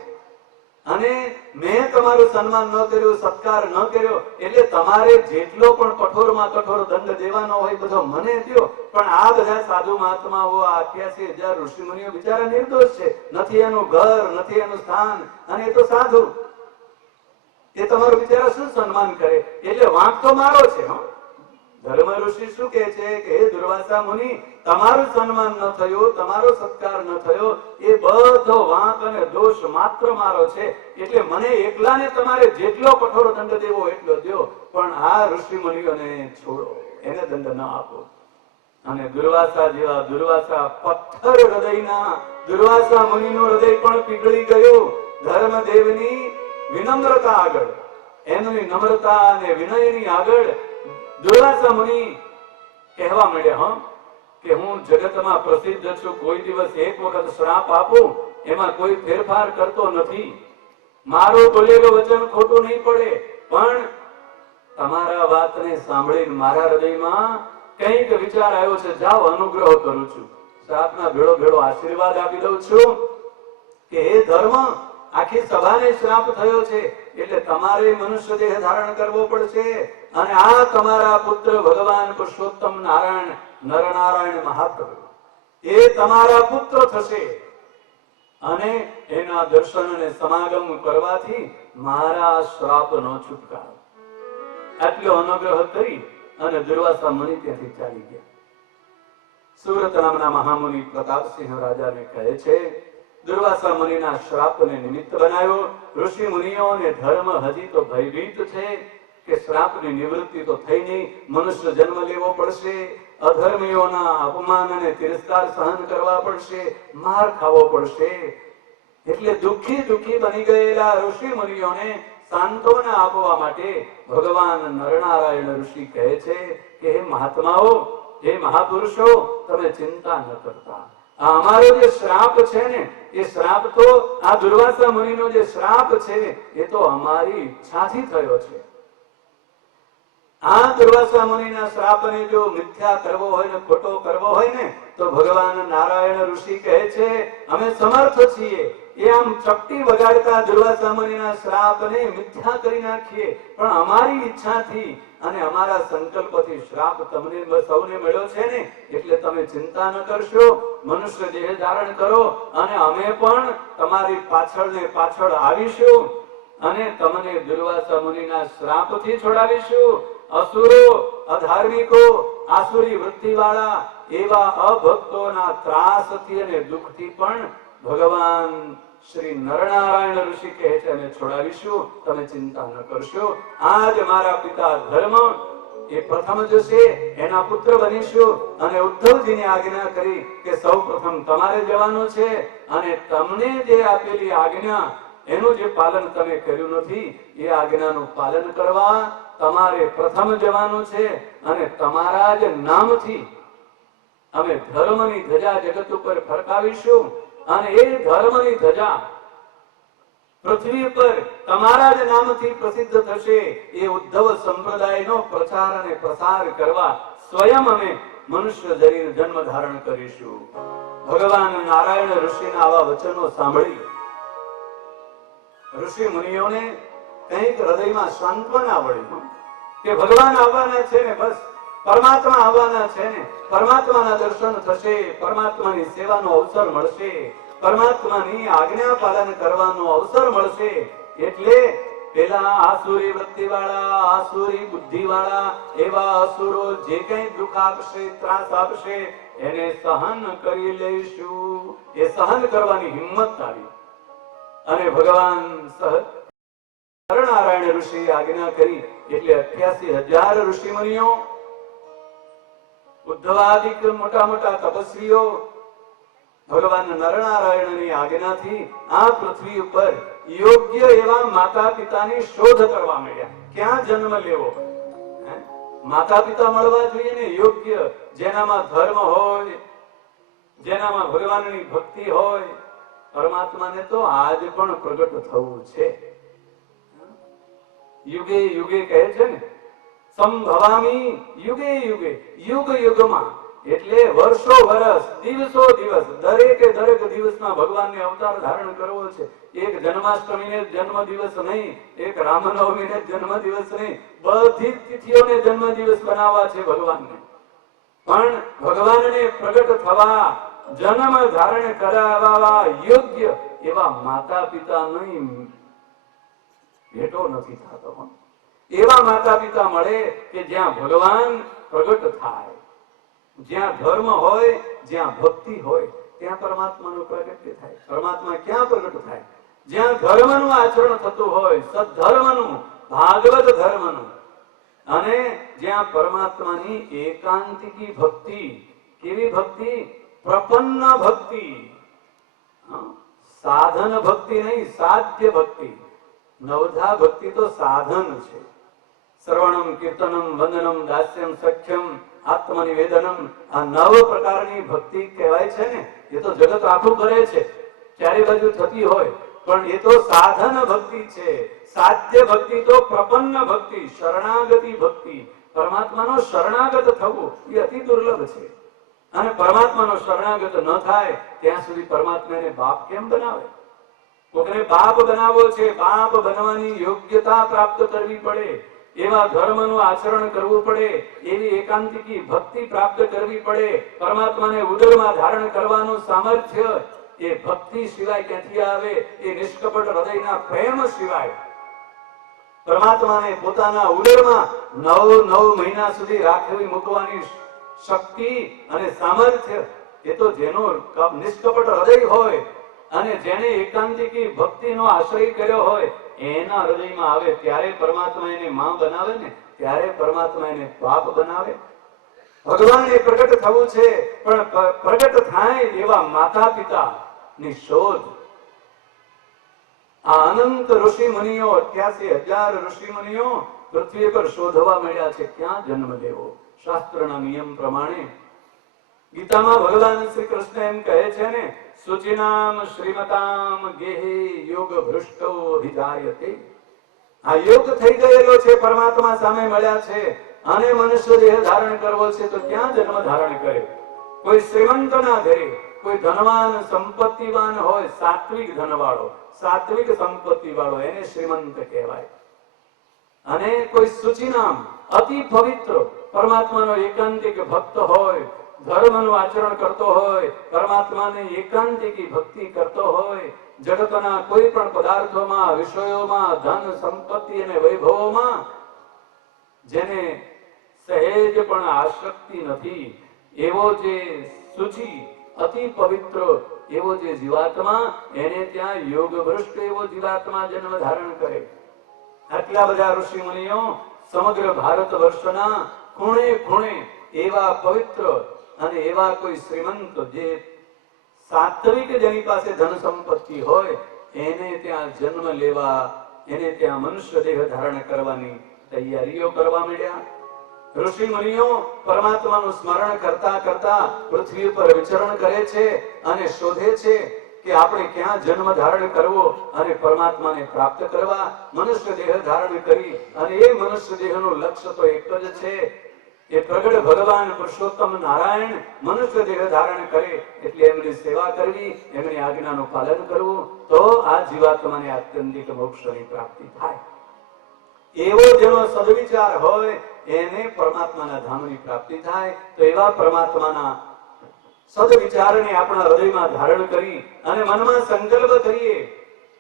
અને મેં તમારું સન્માન ન કર્યું, સત્કાર ન કર્યો, એટલે તમારે જેટલો પણ કઠોરમાં કઠોર દંડ દેવાનો હોય બધો મને દ્યો. પણ આ બધા સાધુ મહાત્માઓ, 88,000 ઋષિ મુનિઓ બિચારા નિર્દોષ છે, નથી એનું ઘર, નથી એનું સ્થાન, અને એ તો સાધુ, એ તમારું બિચારા શું સન્માન કરે? એટલે વાંક તો મારો છે. ધર્મ ઋષિ શું કહે છે કે હે દુર્વાસા મુનિ, તમારું સન્માન ન થયું, તમારો સત્કાર ન થયો, એ બધો વાંક અને દોષ માત્ર મારો છે. એટલે મને એકલાને તમારે જેટલો કઠોર દંડ દેવો એટલો દ્યો, પણ આ ઋષિ મુનિઓને છોડો, એને દંડ ન આપો. અને દુર્વાસા જેવા દુર્વાસા પથ્થર હૃદયના દુર્વાસા મુનિનું હૃદય પણ પીગળી ગયું ધર્મદેવની વિનમ્રતા આગળ, એમની નમ્રતા અને વિનયની આગળ. દુર્વાસા મુનિ કહેવા માંડ્યા કે હું જગતમાં પ્રસિદ્ધ છું, કોઈ દિવસ એક વખત શ્રાપ આપું એમાં કોઈ ફેરફાર કરતો નથી, મારું બોલેલું વચન ખોટું નહીં પડે. પણ તમારા વાતને સાંભળીને મારા હૃદયમાં કંઈક વિચાર આવ્યો છે, જાઓ અનુગ્રહ કરું છું, શ્રાપના ભેળો ભેળો આશીર્વાદ આપી દઉં છું કે હે ધર્મ, આખી સભાને શ્રાપ થયો છે, એટલે તમારે મનુષ્ય દેહ ધારણ કરવો પડશે. અને આ તમારા પુત્ર ભગવાન પુરુષોત્તમ નારાયણ, નરનારાયણ મહાપ્રભુ, એ તમારા પુત્ર થશે. અને એના દર્શન અને સમાગમ કરવાથી મારા શ્રાપનો છુટકારો. આટલો અનુગ્રહ કરી અને દુર્વાસા મુનિ ત્યાંથી ચાલી ગયા. સુરત નામના મહામુનિ પ્રતાપસિંહ રાજાને કહે છે, દુર્વાસા મુનિના શ્રાપને નિમિત્ત બનાવ્યો. ઋષિ મુનિઓ અને ધર્મ હજી તો ભયભીત છે કે શ્રાપની નિવૃત્તિ તો થઈ નહીં, મનુષ્ય જન્મ લેવો પડશે, અધર્મીઓના અપમાન અને તિરસ્કાર સહન કરવા પડશે, માર ખાવો પડશે. એટલે દુઃખી દુઃખી બની ગયેલા ઋષિ મુનિઓને સાંત્વના આપવા માટે ભગવાન નરનારાયણ ઋષિ કહે છે કે હે મહાત્માઓ, હે મહાપુરુષો, તમે ચિંતા ન કરતા. આ અમારો જે શ્રાપ છે ને, એ શ્રાપ તો આ દુર્વાસા મુનિનો જે શ્રાપ છે એ તો અમારી ઈચ્છાથી થયો છે. આ દુર્વાસા મુનિના શ્રાપને જો મિથ્યા કરવો હોય ને ખોટો કરવો હોય ને તો ભગવાન નારાયણ ઋષિ કહે છે અમે સમર્થ છીએ. એ આમ ચપટી વગાડતા દુર્વાસા મુનિના શ્રાપને મિથ્યા કરી નાખીએ, પણ અમારી ઈચ્છાથી અને અમારા સંકલ્પથી શ્રાપ તમને સૌને મળ્યો છે ને, એટલે તમે ચિંતા ન કરશો, મનુષ્ય દેહ ધારણ કરો અને અમે પણ તમારી પાછળ ને પાછળ આવીશું અને તમને દુર્વાસા મુનિના શ્રાપથી છોડાવીશું. અસુરો, અધાર્મિકો, આસુરી વૃત્તિવાળા એવા અભક્તોના ત્રાસથી અને દુઃખથી પણ ભગવાન શ્રી નરનારાયણ ઋષિ કહે છે અમે છોડાવીશું, તમે ચિંતા ન કરશો. આજ મારા પિતા ધર્મ એ પ્રથમ જશે, એના પુત્ર બનીશું. અને ઉદ્ધવજીને આજ્ઞા કરી કે સૌ પ્રથમ તમારે જવાનું છે, અને તમને જે આપેલી આજ્ઞા એનું જે પાલન તમે કર્યું નથી, એ આજ્ઞાનું પાલન કરવા તમારે પ્રથમ જવાનું છે. અને તમારા જ નામથી અમે ધર્મની ધજા જગત ઉપર ફરકાવીશું. અને એ ધર્મની ધજા પૃથ્વી પર તમારા જ નામથી પ્રસિદ્ધ થશે. એ ઉદ્ધવ સંપ્રદાયનો પ્રચાર અને પ્રસાર કરવા સ્વયં અમે મનુષ્ય શરીર જન્મ ધારણ કરીશું. ભગવાન નારાયણ ઋષિના આવા વચનો સાંભળી ઋષિ મુનિઓને કંઈક હૃદયમાં સાંત્વના વળી કે ભગવાન આવવાના છે ને, બસ પરમાત્મા આવવાના છે ને, પરમાત્માના દર્શન થશે, પરમાત્માની સેવાનો અવસર મળશે, પરમાત્માની આજ્ઞા પાલન કરવાનો અવસર મળશે. એટલે પેલા આસુરી વૃત્તિ વાળા, આસુરી બુદ્ધિ વાળા એવા અસુરો જે કઈ દુઃખ આપશે, ત્રાસ આપશે, એને સહન કરી લઈશું. એ સહન કરવાની હિંમત આવી અને ભગવાન નારાયણ ઋષિ આજ્ઞા કરી એટલે 88,000 ઋષિ મુનિઓ, ઉદ્ધવાદિક મોટા મોટા તપસ્વીઓ ભગવાન નરનારાયણની આજ્ઞાથી આ પૃથ્વી ઉપર યોગ્ય એવા માતા પિતાની શોધ કરવા માંડ્યા. ક્યાં જન્મ લેવો? માતા પિતા મળવા જોઈએ ને યોગ્ય, જેનામાં ધર્મ હોય, જેનામાં ભગવાનની ભક્તિ હોય. પરમાત્માને તો આજ પણ પ્રગટ થવું છે. યુગે યુગે કહે છે ને, સંભવામી યુગે યુગે, યુગ યુગમાં એટલે વર્ષો વર્ષ, દિવસો દિવસ, દરેકે દરેક દિવસમાં ભગવાનને અવતાર ધારણ કરવો છે. એક જન્માષ્ટમીને જન્મ દિવસ નહીં, એક રામનવમીને જન્મ દિવસ નહીં, બધી તિથિઓને જન્મ દિવસ બનાવવા છે ભગવાનને. પણ ભગવાનને પ્રગટ થવા, જન્મ ધારણ કરાવવા યોગ્ય એવા માતા પિતાની ભેટો નથી થતો. એવા માતા પિતા મળે કે જ્યાં ભગવાન પ્રગટ થાય, જ્યાં ધર્મ હોય, જ્યાં ભક્તિ હોય, ત્યાં પરમાત્માનું પ્રગટ્ય થાય. પરમાત્મા ક્યાં પ્રગટ થાય? જ્યાં ધર્મનું આચરણ થતું હોય, સદ્ધર્મનું, ભાગવત ધર્મનું, અને જ્યાં પરમાત્માની એકાંતિકી ભક્તિ. કેવી ભક્તિ? પ્રપન્ન ભક્તિ, સાધન ભક્તિ નહીં, સાધ્ય ભક્તિ. નવધા ભક્તિ તો સાધન છે. શ્રવણમ, કીર્તનમ, વંદનમ, દાસ્યમ, સખ્યમ, આત્મનિવેદનમ, આ 9 પ્રકારની ભક્તિ કહેવાય છે ને. એ તો જગત આખું કરે છે, ચારે બાજુ થતી હોય, પણ એ તો સાધન ભક્તિ છે. સાધ્ય ભક્તિ તો પ્રપન્ન ભક્તિ, શરણાગતિ ભક્તિ. પરમાત્માનો શરણાગત થવું એ અતિ દુર્લભ છે. અને પરમાત્માનો શરણાગત ન થાય ત્યાં સુધી પરમાત્માને બાપ કેમ બનાવે? કોકને બાપ બનાવવો છે, બાપ બનવાની યોગ્યતા પ્રાપ્ત કરવી પડે, એવા ધર્મનું આચરણ કરવું પડે, એવી એકાંતિકી ભક્તિ પ્રાપ્ત કરવી પડે. પરમાત્માને ઉદરમાં ધારણ કરવાનું સામર્થ્ય એ ભક્તિ સિવાય ક્યાંથી આવે? એ નિષ્કપટ હૃદયના પ્રેમ સિવાય. પરમાત્માને પોતાના ઉદરમાં 9 મહિના સુધી રાખવી મૂકવાની શક્તિ અને સામર્થ્ય એ તો જેનો નિષ્કપટ હૃદય હોય અને જેને એકાંતિકી ભક્તિનો આશ્રય કર્યો હોય એના હૃદયમાં આવે ત્યારે પરમાત્મા એને માં બનાવે ને, ત્યારે પરમાત્મા એને બાપ બનાવે. ભગવાનને પ્રગટ થવું છે, પણ પ્રગટ થાય એવા માતા પિતા ની શોધ. આ અનંત ઋષિ મુનિઓ, 88,000 ઋષિ મુનિઓ પૃથ્વી પર શોધવા મળ્યા છે ક્યાં જન્મ લેવો. શાસ્ત્રના નિયમ પ્રમાણે ગીતામાં ભગવાન શ્રી કૃષ્ણ એમ કહે છે ને, સુચિનામ શ્રીમતામ ગેહે યોગ ભ્રષ્ટો વિજાયતે. આ યોગ થઈ ગયેલો છે, પરમાત્મા સામે મળ્યા છે અને મનુષ્ય દેહ ધારણ કરવો છે તો ક્યાં જન્મ ધારણ કરે? કોઈ શ્રીમંત ના ઘરે, કોઈ ધનવાન સંપત્તિવાન હોય, સાત્વિક ધનવાળો, સાત્વિક સંપત્તિ વાળો, એને શ્રીમંત કહેવાય. અને કોઈ સુચિનામ અતિ પવિત્ર પરમાત્માનો એકાંતિક ભક્ત હોય, ધર્મનું આચરણ કરતો હોય, પરમાત્માની એકાંતિકી ભક્તિ કરતો હોય, જગતના કોઈ પણ પદાર્થોમાં, વિષયોમાં, ધન સંપત્તિ અને વૈભવોમાં જેને સહેજ પણ આસક્તિ નથી, એવો જે શુચિ અતિ પવિત્ર એવો જે જીવાત્મા, એને ત્યાં યોગ ભ્રષ્ટ એવો જીવાત્મા જન્મ ધારણ કરે. આટલા બધા ઋષિ મુનિઓ સમગ્ર ભારત વર્ષના ખૂણે ખૂણે એવા પવિત્ર અને એવા કોઈ શ્રીમંત જે સાત્વિક જેની પાસે ધન સંપત્તિ હોય એને ત્યાં જન્મ લેવા, એને ત્યાં મનુષ્ય દેહ ધારણ કરવાની તૈયારીઓ કરવા માંડ્યા. ઋષિ મુનિઓ પરમાત્માનું સ્મરણ કરતા કરતા પૃથ્વી પર વિચરણ કરે છે અને શોધે છે કે આપણે ક્યાં જન્મ ધારણ કરવો અને પરમાત્માને પ્રાપ્ત કરવા. મનુષ્ય દેહ ધારણ કરી અને એ મનુષ્ય દેહનું લક્ષ્ય તો એક જ છે, એ પ્રગટ ભગવાન પુરુષોત્તમ નારાયણ મનુષ્ય દેહ ધારણ કરે એટલે એમની સેવા કરવી, એમની આજ્ઞાનું પાલન કરવું, તો આ જીવાત્માને આત્યંતિક મોક્ષની પ્રાપ્તિ થાય. એવો જેનો સદવિચાર હોય એને પરમાત્માના ધામની પ્રાપ્તિ થાય. તો એવા પરમાત્માના સદવિચારને આપણા હૃદયમાં ધારણ કરી અને મનમાં સંકલ્પ કરીએ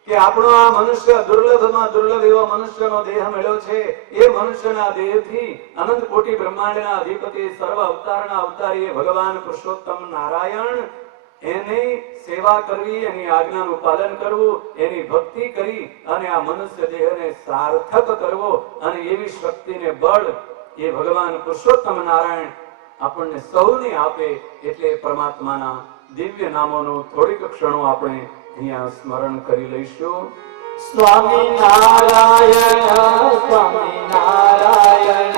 કે આપણો આ મનુષ્ય દુર્લભમાં દુર્લભ એવો મનુષ્યનો દેહ મળ્યો છે. એ મનુષ્યના દેહથી અનંત કોટી બ્રહ્માંડના અધિપતિ સર્વ અવતારના અવતારી ભગવાન પુરુષોત્તમ નારાયણ એની સેવા કરવી, એની આજ્ઞાનું પાલન કરવું, એની ભક્તિ કરી અને આ મનુષ્ય દેહને સાર્થક કરવો અને એવી શક્તિને બળ એ ભગવાન પુરુષોત્તમ નારાયણ આપણને સૌને આપે. એટલે પરમાત્માના દિવ્ય નામોનું થોડીક ક્ષણો આપણે અહીંયા સ્મરણ કરી લઈશું. સ્વામી નારાયણ, સ્વામી નારાયણ,